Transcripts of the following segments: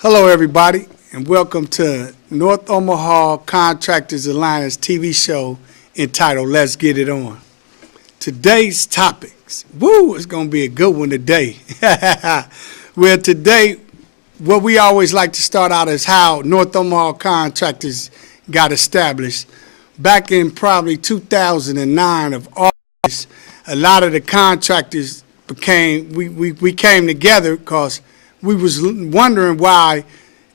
Hello, everybody, and welcome to North Omaha Contractors Alliance TV show entitled Let's Get It On. Today's topics, it's going to be a good one today. Well, today, what we always like to start out is how North Omaha Contractors got established. Back in probably 2009 of August, a lot of the contractors we came together because we was wondering why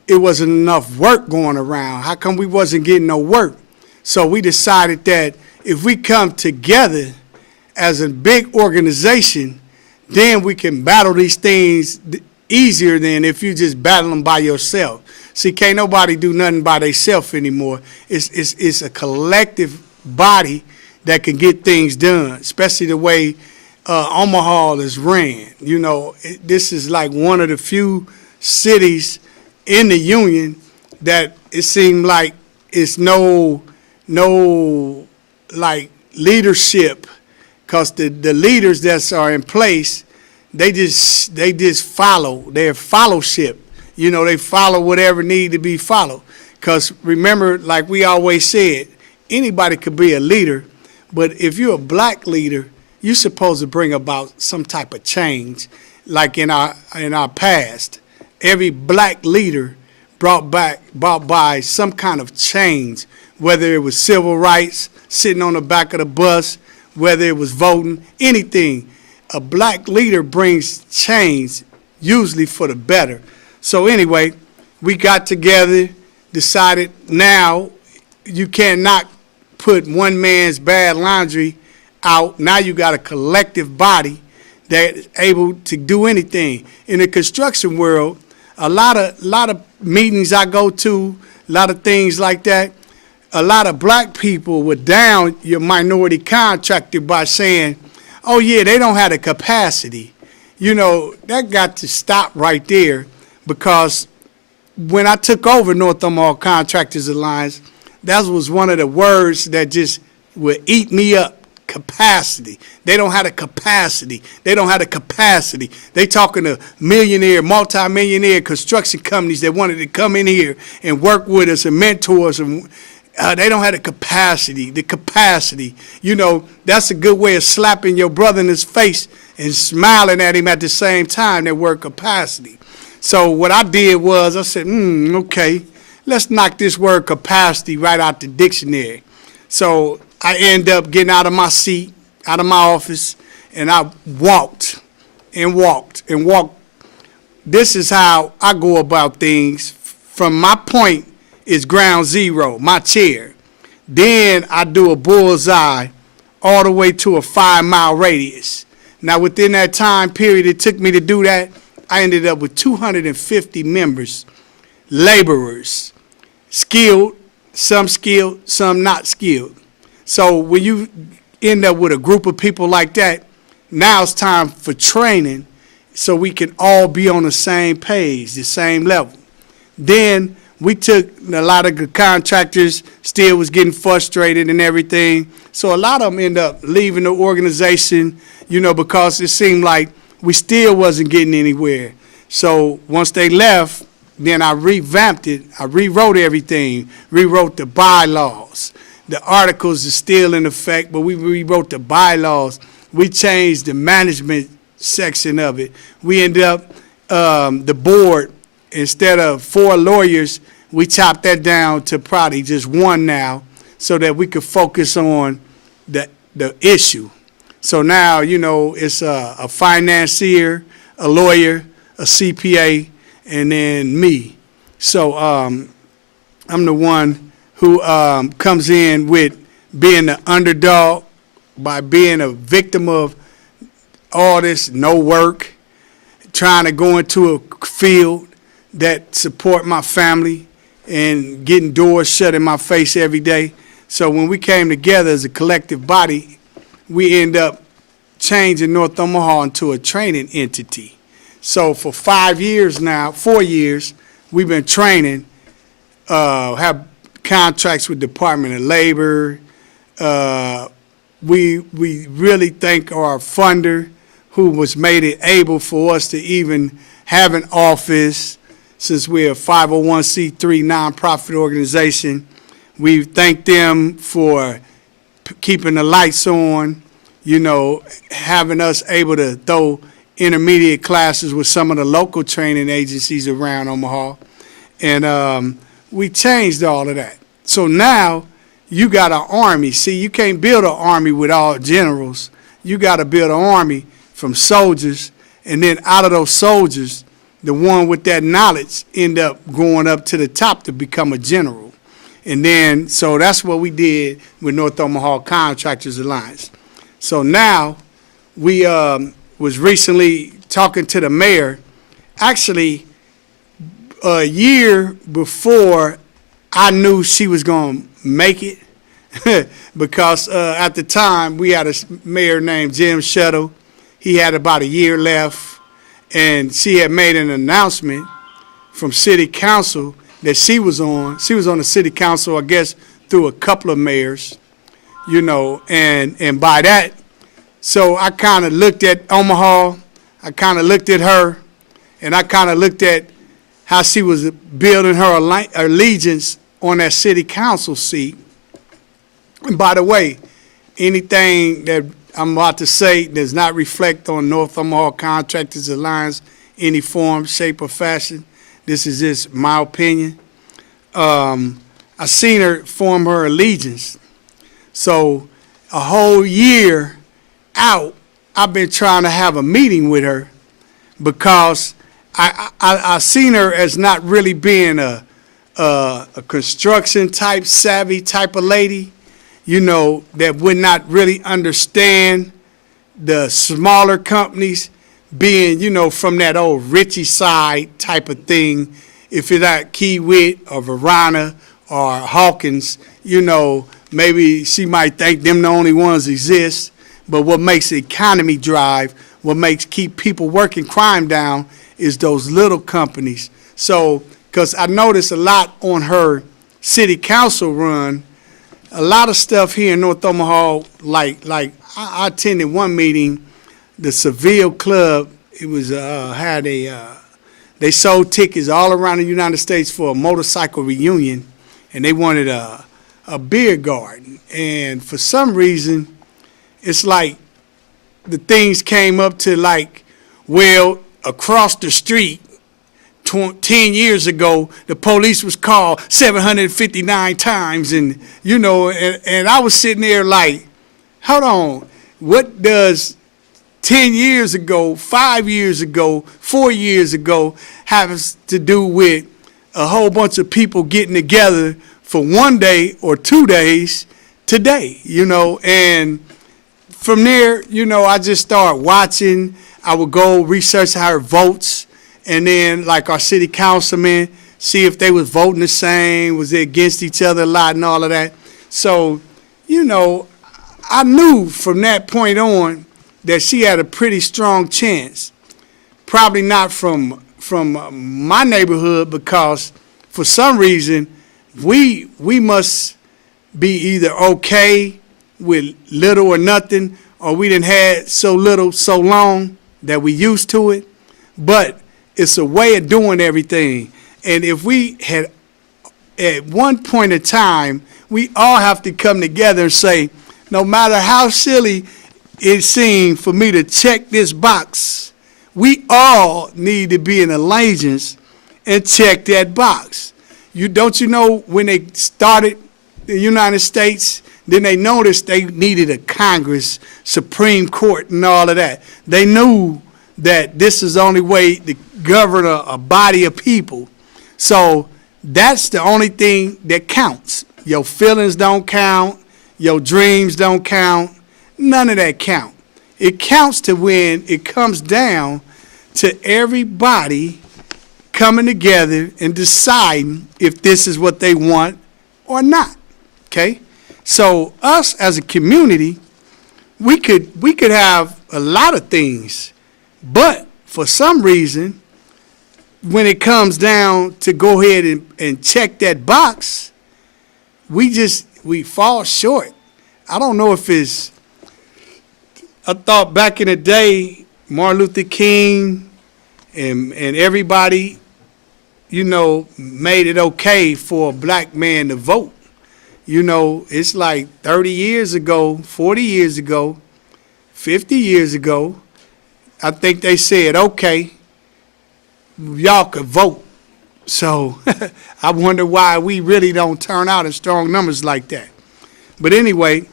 it wasn't enough work going around. How come we wasn't getting no work? So we decided that if we come together as a big organization, then we can battle these things easier than if you just battle them by yourself. See, can't nobody do nothing by themselves anymore. It's a collective body that can get things done, especially the way Omaha is ran. You know, this is like one of the few cities in the union that it seemed like it's no like leadership, because the leaders that are in place, they just follow their fellowship. You know, they follow whatever need to be followed. Because remember, like we always said, anybody could be a leader, but if you're a black leader, you're supposed to bring about some type of change. Like in our past, every black leader brought by some kind of change, whether it was civil rights, sitting on the back of the bus, whether it was voting, anything. A black leader brings change, usually for the better. So anyway, we got together, decided now you cannot put one man's bad laundry out. Now you got a collective body that's able to do anything. In the construction world, a lot of meetings I go to, a lot of things like that, a lot of black people were down your minority contractor by saying, oh yeah, they don't have the capacity. You know, that got to stop right there, because when I took over North Omaha Contractors Alliance, that was one of the words that just would eat me up. Capacity. They don't have the capacity. They don't have the capacity. They talking to millionaire, multi-millionaire construction companies that wanted to come in here and work with us and mentor us, and they don't have the capacity. The capacity. You know, that's a good way of slapping your brother in his face and smiling at him at the same time. That word capacity. So what I did was I said, okay, let's knock this word capacity right out the dictionary. So I end up getting out of my seat, out of my office, and I walked and walked and walked. This is how I go about things. From my point is ground zero, my chair. Then I do a bullseye all the way to a 5-mile radius. Now within that time period it took me to do that, I ended up with 250 members, laborers, skilled, some not skilled. So when you end up with a group of people like that, now it's time for training so we can all be on the same page, the same level. Then we took a lot of the contractors, still was getting frustrated and everything. So a lot of them end up leaving the organization, you know, because it seemed like we still wasn't getting anywhere. So once they left, then I revamped it. I rewrote everything, rewrote the bylaws. The articles are still in effect, but we rewrote the bylaws. We changed the management section of it. We ended up, the board, instead of 4 lawyers, we chopped that down to probably just 1 now, so that we could focus on the issue. So now, you know, it's a financier, a lawyer, a CPA, and then me. So I'm the one who comes in with being the underdog, by being a victim of all this no work, trying to go into a field that support my family and getting doors shut in my face every day. So when we came together as a collective body, we end up changing North Omaha into a training entity. So for 4 years, we've been training, have contracts with Department of Labor. We really thank our funder who was made it able for us to even have an office, since we're a 501c3 nonprofit organization. We thank them for keeping the lights on, you know, having us able to throw intermediate classes with some of the local training agencies around Omaha. And we changed all of that. So now you got an army. See, you can't build an army with all generals. You got to build an army from soldiers, and then out of those soldiers, the one with that knowledge end up going up to the top to become a general. And then, so that's what we did with North Omaha Contractors Alliance. So now we was recently talking to the mayor, actually a year before I knew she was going to make it, because at the time we had a mayor named Jim Shuttle. He had about a year left, and she had made an announcement from city council that she was on. She was on the city council, I guess, through a couple of mayors, you know, and by that, so I kind of looked at Omaha, I kind of looked at her, and I kind of looked at how she was building her allegiance on that city council seat. And by the way, anything that I'm about to say does not reflect on North Omaha Contractors Alliance any form, shape, or fashion. This is just my opinion. I seen her form her allegiance. So a whole year out, I've been trying to have a meeting with her, because I seen her as not really being a construction type, savvy type of lady, you know, that would not really understand the smaller companies being, you know, from that old Richie side type of thing. If it's not Kiewit or Verona or Hawkins, you know, maybe she might think them the only ones exist. But what makes the economy drive, what makes keep people working crime down, is those little companies. So, because I noticed a lot on her city council run, a lot of stuff here in North Omaha, like I attended one meeting, the Seville Club. It was they sold tickets all around the United States for a motorcycle reunion, and they wanted a beer garden. And for some reason, it's like the things came up to like, well, across the street 10 years ago, the police was called 759 times, and, you know, and I was sitting there like, hold on, what does 10 years ago, 5 years ago, 4 years ago has to do with a whole bunch of people getting together for 1 day or 2 days today, you know? And from there, you know, I just started watching. I would go research her votes, and then like our city councilmen, see if they was voting the same, was they against each other a lot and all of that. So, you know, I knew from that point on that she had a pretty strong chance. Probably not from my neighborhood, because for some reason we must be either okay with little or nothing, or we done had so little so long that we used to it. But it's a way of doing everything. And if we had, at one point in time, we all have to come together and say, no matter how silly it seemed for me to check this box, we all need to be in allegiance and check that box. Don't you know when they started the United States, then they noticed they needed a Congress, Supreme Court, and all of that. They knew that this is the only way to govern a body of people. So that's the only thing that counts. Your feelings don't count. Your dreams don't count. None of that count. It counts to when it comes down to everybody coming together and deciding if this is what they want or not. Okay? So us as a community, we could have a lot of things, but for some reason, when it comes down to go ahead and check that box, we fall short. I don't know if it's, I thought back in the day, Martin Luther King and everybody, made it okay for a black man to vote. It's like 30 years ago, 40 years ago, 50 years ago, I think they said, okay, y'all could vote. So I wonder why we really don't turn out in strong numbers like that. But anyway,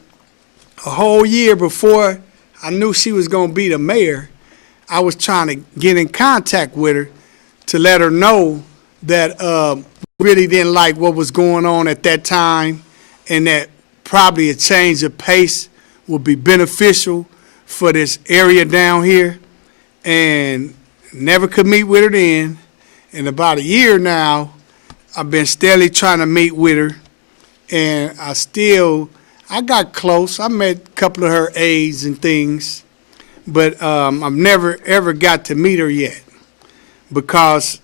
a whole year before I knew she was going to be the mayor, I was trying to get in contact with her to let her know that we really didn't like what was going on at that time, and that probably a change of pace would be beneficial for this area down here. And never could meet with her then. In about a year now, I've been steadily trying to meet with her, and I got close. I met a couple of her aides and things, but I've never ever got to meet her yet, because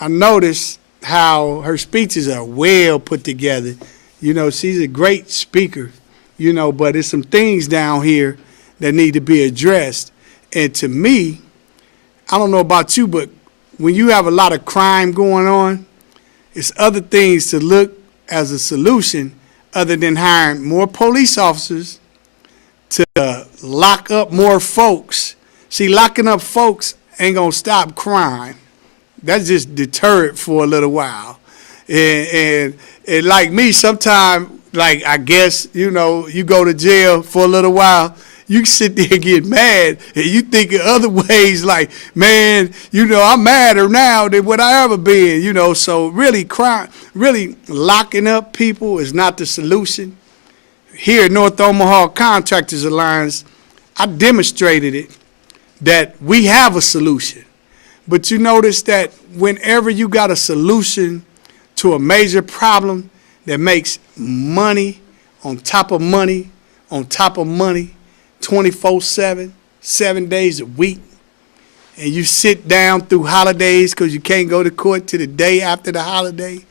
I noticed how her speeches are well put together. She's a great speaker, but there's some things down here that need to be addressed. And to me, I don't know about you, but when you have a lot of crime going on, it's other things to look as a solution other than hiring more police officers to lock up more folks. See, locking up folks ain't going to stop crime. That's just deterrent for a little while. And like me, sometimes, like I guess, you go to jail for a little while, you sit there and get mad, and you think of other ways like, man, I'm madder now than what I ever been, So really locking up people is not the solution. Here at North Omaha Contractors Alliance, I demonstrated it, that we have a solution. But you notice that whenever you got a solution to a major problem that makes money on top of money on top of money, 24/7, 7 days a week, and you sit down through holidays because you can't go to court till the day after the holiday.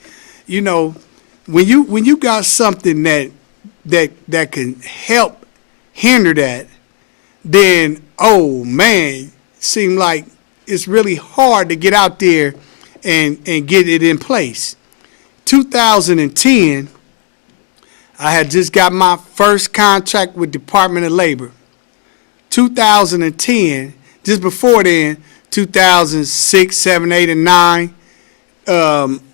When you got something that can help hinder that, then oh man, seem like it's really hard to get out there and get it in place. 2010, I had just got my first contract with Department of Labor. 2010, just before then, 2006, 7, 8, and 9,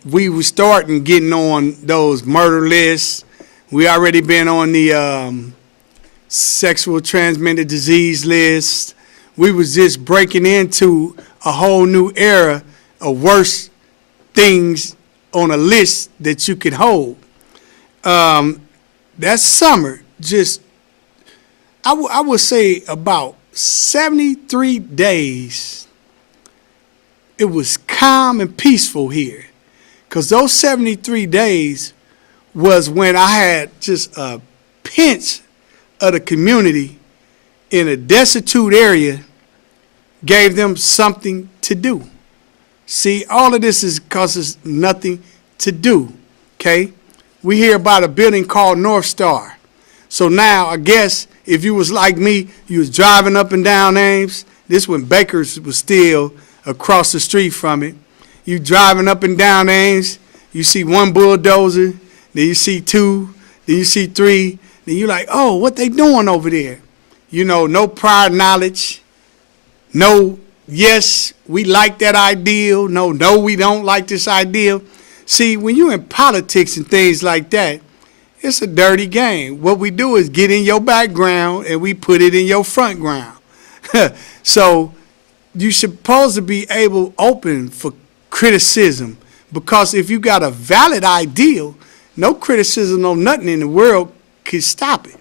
we were starting getting on those murder lists. We already been on the sexual transmitted disease list. We was just breaking into a whole new era of worse things on a list that you could hold. That summer, I would say about 73 days, it was calm and peaceful here. Because those 73 days was when I had just a pinch of the community in a destitute area, gave them something to do. See, all of this is because there's nothing to do, okay? We hear about a building called North Star. So now, I guess, if you was like me, you was driving up and down Ames. This when Baker's was still across the street from it. You driving up and down Ames, you see one bulldozer, then you see two, then you see three, then you like, oh, what they doing over there? No prior knowledge, no, yes, we like that ideal, no, we don't like this ideal. See, when you're in politics and things like that, it's a dirty game. What we do is get in your background and we put it in your front ground. So you're supposed to be open for criticism, because if you got a valid ideal, no criticism, no nothing in the world can stop it.